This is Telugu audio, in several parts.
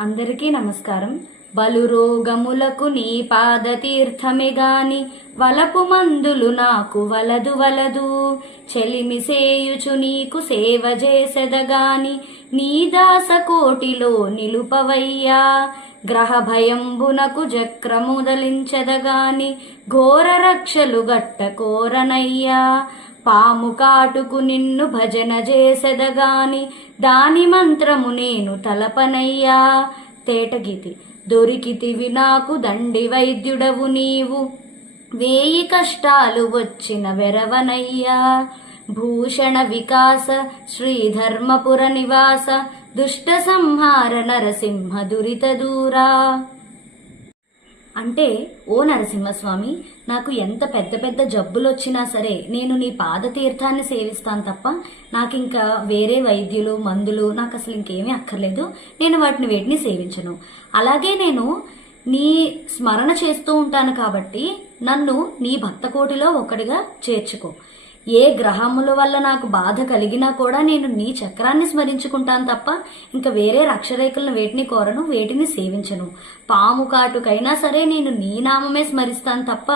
అందరికీ నమస్కారం. బలు రోగములకు నీ పాద తీర్థమే గాని వలపు మందులు నాకు వలదు వలదు. చెలిమి సేయుచు నీకు సేవ చేసెదగాని నీ దాస కోటిలో నిలుపవయ్యా. గ్రహ భయంబునకు చక్రముదలించదగాని ఘోర రక్షలు గట్ట కోరనయ్యా. పాము కాటుకు నిన్ను భజన చేసెదగాని దాని మంత్రము నేను తలపనయ్యా. తేటగితి దొరికితివి నాకు దండి వైద్యుడవు నీవు. వేయి కష్టాలు వచ్చిన వెరవనయ్యా. భూషణ వికాస శ్రీధర్మపుర నివాస దుష్ట సంహార నరసింహ దురిత దూరా. అంటే ఓ నరసింహస్వామి నాకు ఎంత పెద్ద పెద్ద జబ్బులు వచ్చినా సరే నేను నీ పాదతీర్థాన్ని సేవిస్తాను తప్ప నాకు ఇంకా వేరే వైద్యులు మందులు నాకు అసలు ఇంకేమీ అక్కర్లేదు. నేను వాటిని వేటిని సేవించను. అలాగే నేను నీ స్మరణ చేస్తూ ఉంటాను కాబట్టి నన్ను నీ భక్తకోటిలో ఒకటిగా చేర్చుకో. ఏ గ్రహముల వల్ల నాకు బాధ కలిగినా కూడా నేను నీ చక్రాన్ని స్మరించుకుంటాను తప్ప ఇంకా వేరే రక్షరేఖలను వేటిని కోరను వేటిని సేవించను. పాము కాటుకైనా సరే నేను నీ నామమే స్మరిస్తాను తప్ప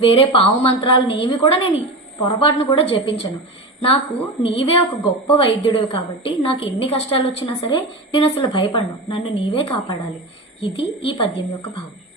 వేరే పాము మంత్రాలను ఏమి కూడా నేను పొరపాటును కూడా జపించను. నాకు నీవే ఒక గొప్ప వైద్యుడు కాబట్టి నాకు ఎన్ని కష్టాలు వచ్చినా సరే నేను అసలు భయపడను. నన్ను నీవే కాపాడాలి. ఇది ఈ పద్యం యొక్క భావం.